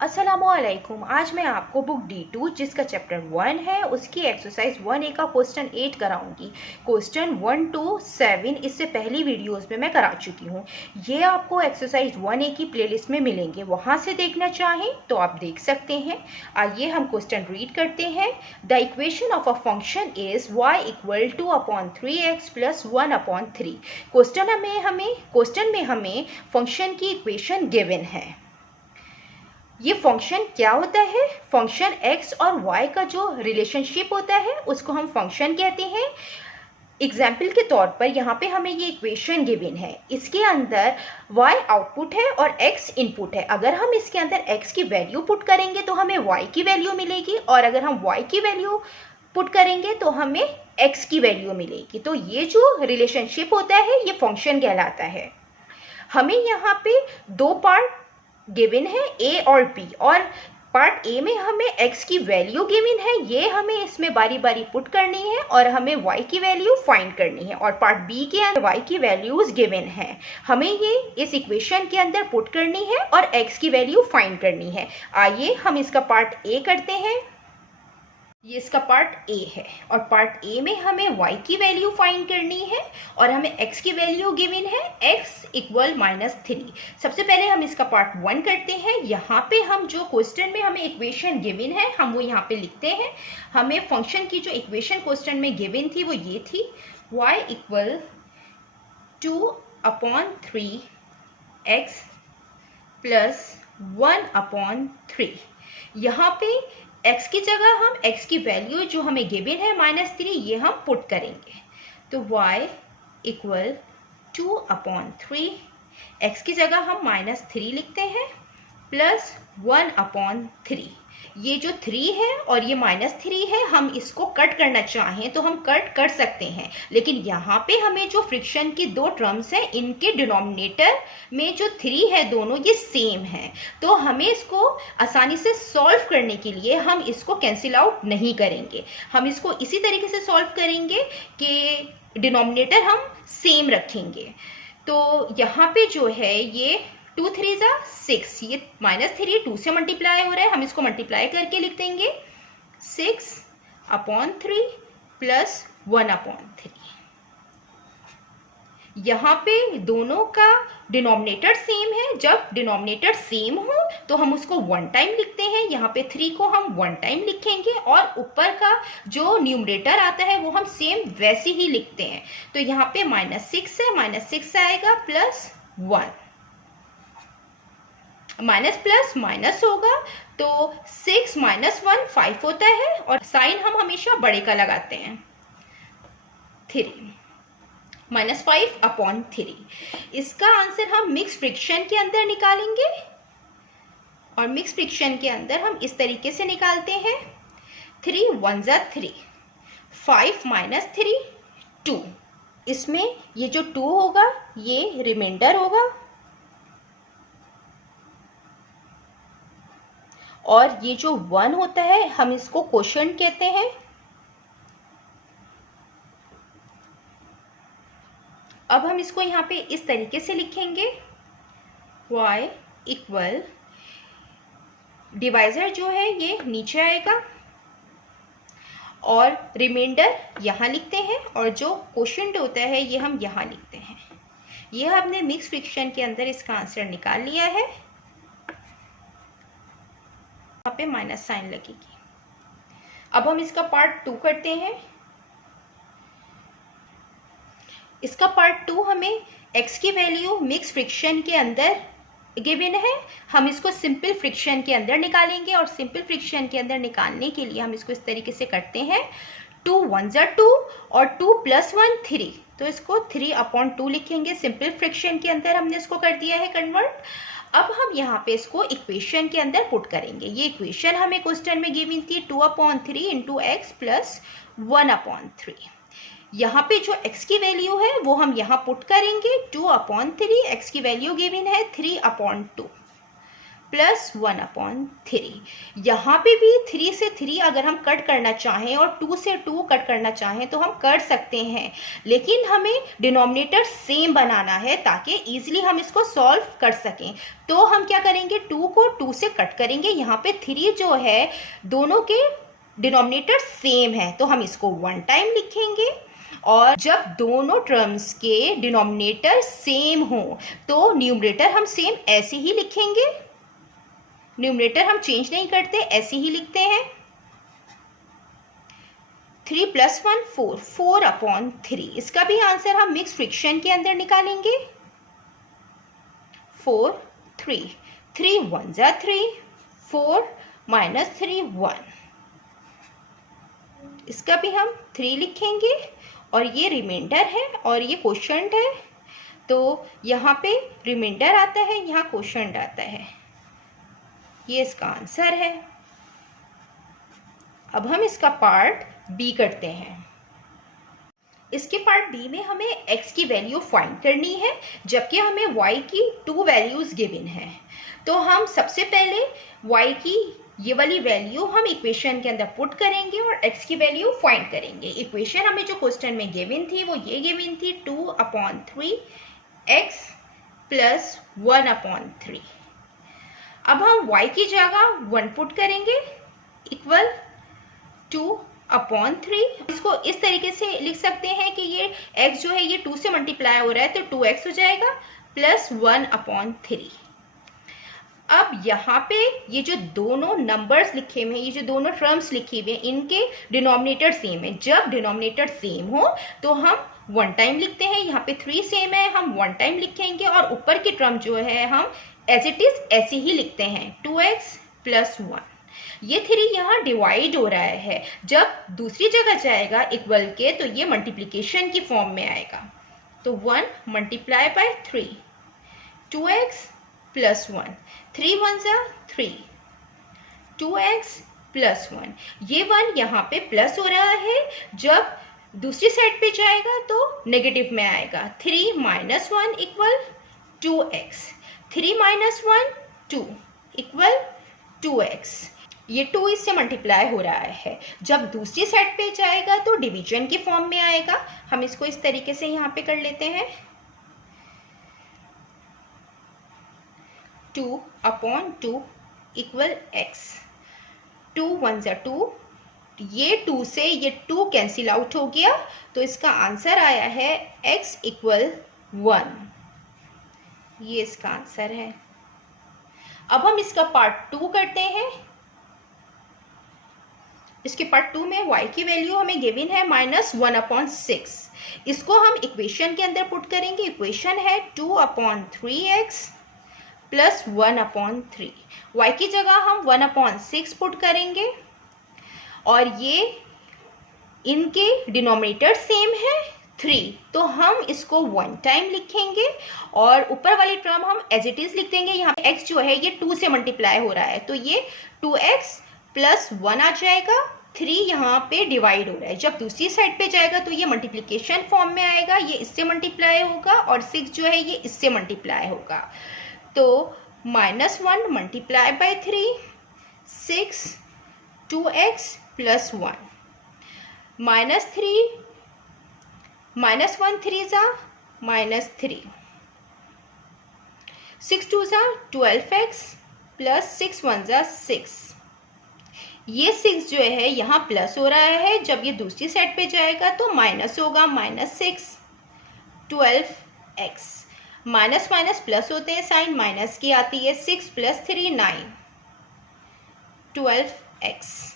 अस्सलामुअलैकुम। आज मैं आपको बुक D2 जिसका चैप्टर 1 है उसकी एक्सरसाइज 1A का क्वेश्चन 8 कराऊंगी। क्वेश्चन 1 to 7 इससे पहली वीडियोस में मैं करा चुकी हूँ। ये आपको एक्सरसाइज 1A की प्लेलिस्ट में मिलेंगे, वहाँ से देखना चाहें तो आप देख सकते हैं। आइए हम क्वेश्चन रीड करते हैं। The equation of a function is y equal two upon 3x plus 1/3। Question में हमें फंक्शन की इक्वेशन गिवन है। ये फंक्शन क्या होता है? फंक्शन x और y का जो रिलेशनशिप होता है उसको हम फंक्शन कहते हैं। एग्जाम्पल के तौर पर यहाँ पे हमें ये इक्वेशन गिवन है, इसके अंदर y आउटपुट है और x इनपुट है। अगर हम इसके अंदर x की वैल्यू पुट करेंगे तो हमें y की वैल्यू मिलेगी, और अगर हम y की वैल्यू पुट करेंगे तो हमें x की वैल्यू मिलेगी। तो ये जो रिलेशनशिप होता है ये फंक्शन कहलाता है। हमें यहाँ पे दो पार्ट गिवन है a और b, और पार्ट a में हमें x की वैल्यू गिवन है, ये हमें इसमें बारी बारी पुट करनी है और हमें y की वैल्यू फाइंड करनी है। और पार्ट b के अंदर y की वैल्यूज गिवन है, हमें ये इस इक्वेशन के अंदर पुट करनी है और x की वैल्यू फाइंड करनी है। आइए हम इसका पार्ट a करते हैं। ये इसका पार्ट ए है, और पार्ट ए में हमें y की वैल्यू फाइंड करनी है और हमें x की वैल्यू गिवन है x इक्वल -3। सबसे पहले हम इसका पार्ट 1 करते हैं। यहाँ पे हम जो क्वेश्चन में हमें इक्वेशन गिवन है हम वो यहाँ पे लिखते हैं। हमें फंक्शन की जो इक्वेशन क्वेश्चन में गिवन थी वो ये थी, y इक्वल 2/3x प्लस 1/3। यहाँ पे x की जगह हम x की वैल्यू जो हमें गिवन है -3 ये हम पुट करेंगे। तो y इक्वल 2/3, x की जगह हम -3 लिखते हैं प्लस 1/3। ये जो 3 है और ये -3 है, हम इसको कट करना चाहें तो हम कट कर सकते हैं, लेकिन यहाँ पे हमें जो फ्रिक्शन की दो टर्म्स हैं इनके डिनोमिनेटर में जो 3 है दोनों ये सेम है, तो हमें इसको आसानी से सॉल्व करने के लिए हम इसको कैंसिल आउट नहीं करेंगे। हम इसको इसी तरीके से सॉल्व करेंगे कि डिनोमिनेटर हम सेम रखेंगे। तो यहाँ पे जो है ये 2 3 6, ये -3 2 से मल्टीप्लाई हो रहा है, हम इसको मल्टीप्लाई करके लिख देंगे 6/3 प्लस 1/3। यहाँ पे दोनों का डिनोमिनेटर सेम है, जब डिनोमिनेटर सेम हो तो हम उसको 1 टाइम लिखते हैं। यहाँ पे 3 को हम 1 टाइम लिखेंगे और ऊपर का जो न्यूमरेटर आता है वो हम सेम वैसे ही लिखते हैं। तो यहाँ पे -6 है, -6 आएगा प्लस 1, माइनस प्लस माइनस होगा तो 6 - 1 5 होता है, और साइन हम हमेशा बड़े का लगाते हैं। 3 -5/3। इसका आंसर हम मिक्स फ्रिक्शन के अंदर निकालेंगे, और मिक्स फ्रिक्शन के अंदर हम इस तरीके से निकालते हैं। 3 1 3, 5 - 3 2। इसमें ये जो 2 होगा ये रिमाइंडर होगा, और ये जो 1 होता है हम इसको कोशेंट कहते हैं। अब हम इसको यहाँ पे इस तरीके से लिखेंगे, y इक्वल, डिवाइजर जो है ये नीचे आएगा और रिमाइंडर यहाँ लिखते हैं, और जो कोशेंट होता है ये हम यहाँ लिखते हैं। ये हमने मिक्स फ्रिक्शन के अंदर इसका आंसर निकाल लिया है। यहाँ पे माइनस साइन लगेगी। अब हम इसका पार्ट 2 करते हैं। इसका पार्ट 2 हमें x की वैल्यू मिक्स फ्रिक्शन के अंदर गिवन है, हम इसको सिंपल फ्रिक्शन के अंदर निकालेंगे, और सिंपल फ्रिक्शन के अंदर निकालने के लिए हम इसको इस तरीके से करते हैं। 2 1 2 और 2 + 1 3, तो इसको 3/2 लिखेंगे। सिंपल फ्रिक्शन के अंदर हमने इसको कर दिया है कन्वर्ट। अब हम यहाँ पे इसको इक्वेशन के अंदर पुट करेंगे। ये इक्वेशन हमें क्वेश्चन में गिवन थी 2/3 × x प्लस 1/3। यहाँ पे जो x की वैल्यू है वो हम यहाँ पुट करेंगे 2/3, x की वैल्यू गिवन है 3/2। प्लस 1/3। यहाँ पे भी 3 से 3 अगर हम कट करना चाहें और 2 से 2 कट करना चाहें तो हम कर सकते हैं, लेकिन हमें डिनोमिनेटर सेम बनाना है ताकि इजीली हम इसको सॉल्व कर सकें। तो हम क्या करेंगे, 2 को 2 से कट करेंगे। यहाँ पे 3 जो है दोनों के डिनोमिनेटर सेम है तो हम इसको 1 टाइम लिखेंगे। और जब दोनों टर्म्स के डिनोमिनेटर सेम हो तो न्यूमरेटर हम सेम ऐसे ही लिखेंगे। न्यूमरेटर हम चेंज नहीं करते, ऐसे ही लिखते हैं। 3 + 1 4, 4/3। इसका भी आंसर हम मिक्स फ्रिक्शन के अंदर निकालेंगे। 4 3 3 1 जा 3, 4 - 3 1। इसका भी हम 3 लिखेंगे और ये रिमाइंडर है और ये क्वोशंट है, तो यहाँ पे रिमाइंडर आता है, यहाँ क्वोशंट आता है। ये इसका आंसर है। अब हम इसका पार्ट बी करते हैं। इसके पार्ट बी में हमें x की वैल्यू फाइंड करनी है जबकि हमें y की 2 वैल्यूज गिवन है। तो हम सबसे पहले y की ये वाली वैल्यू हम इक्वेशन के अंदर पुट करेंगे और x की वैल्यू फाइंड करेंगे। इक्वेशन हमें जो क्वेश्चन में गिवन थी वो ये गिवन थी 2/3x + 1/3। अब हम y की जगह 1 पुट करेंगे इक्वल 2/3। इसको इस तरीके से लिख सकते हैं कि ये x जो है ये 2 से मल्टीप्लाई हो रहा है तो 2x हो जाएगा प्लस 1/3। अब यहाँ पे ये जो दोनों नंबर्स लिखे हुए हैं, ये जो दोनों टर्म्स लिखे हुए हैं, इनके डिनोमिनेटर सेम है। जब डिनोमिनेटर सेम हो तो हम 1 टाइम लिखते हैं। यहाँ पे 3 सेम है, हम 1 टाइम लिखेंगे और ऊपर की टर्म जो है हम एज इट इज ऐसे ही लिखते हैं 2x + 1। ये 3 यहाँ डिवाइड हो रहा है, जब दूसरी जगह जाएगा इक्वल के तो ये मल्टीप्लिकेशन की फॉर्म में आएगा। तो 1 × 3, 2x + 1, 3 1 जा 3, 2x + 1। ये 1 यहाँ पे प्लस हो रहा है, जब दूसरी साइड पे जाएगा तो नेगेटिव में आएगा। 3 - 1 = 2x, 3 - 1 2 = 2x। ये 2 इससे मल्टीप्लाई हो रहा है, जब दूसरी साइड पे जाएगा तो डिवीजन की फॉर्म में आएगा। हम इसको इस तरीके से यहाँ पे कर लेते हैं 2/2 = x। 2 1 जा 2, ये 2 से ये 2 कैंसिल आउट हो गया तो इसका आंसर आया है x = 1। ये इसका आंसर है। अब हम इसका पार्ट 2 करते हैं। इसके पार्ट 2 में y की वैल्यू हमें गिवन है -1/6। इसको हम इक्वेशन के अंदर पुट करेंगे। इक्वेशन है 2/3x + 1/3। y की जगह हम 1/6 पुट करेंगे और ये इनके डिनोमिनेटर सेम है 3, तो हम इसको 1 टाइम लिखेंगे और ऊपर वाली टर्म हम एज इट इज लिख देंगे। यहाँ पे x जो है ये 2 से मल्टीप्लाई हो रहा है तो ये 2x + 1 आ जाएगा। 3 यहाँ पे डिवाइड हो रहा है, जब दूसरी साइड पे जाएगा तो ये मल्टीप्लिकेशन फॉर्म में आएगा, ये इससे मल्टीप्लाई होगा और 6 जो है ये इससे मल्टीप्लाई होगा। तो -1 × 3, 6, 2x + 1, -3 -1 3 जा -3, 6 2 जा 12x + 6 1 जा 6। ये 6 जो है यहाँ प्लस हो रहा है, जब ये दूसरी साइड पे जाएगा तो माइनस होगा -6 12x। माइनस माइनस प्लस होते हैं, साइन माइनस की आती है। 6 + 3 9 12x।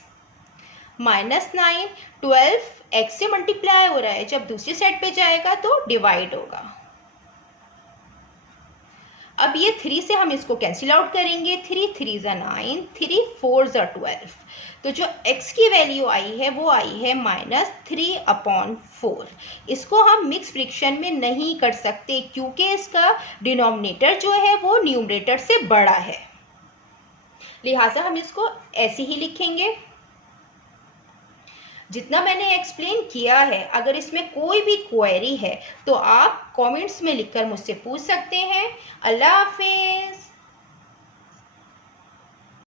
-9 12x से मल्टीप्लाई हो रहा है, जब दूसरी साइड पे जाएगा तो डिवाइड होगा। अब ये 3 से हम इसको कैंसिल आउट करेंगे। 3 3 जा 9, 3 4 जा 12। तो जो x की वैल्यू आई है वो आई है -3/4। इसको हम मिक्स फ्रिक्शन में नहीं कर सकते क्योंकि इसका डिनोमिनेटर जो है वो न्यूमरेटर से बड़ा है, लिहाजा हम इसको ऐसे ही लिखेंगे। जितना मैंने एक्सप्लेन किया है, अगर इसमें कोई भी क्वेरी है तो आप कमेंट्स में लिखकर मुझसे पूछ सकते हैं। अल्लाह हाफिज़।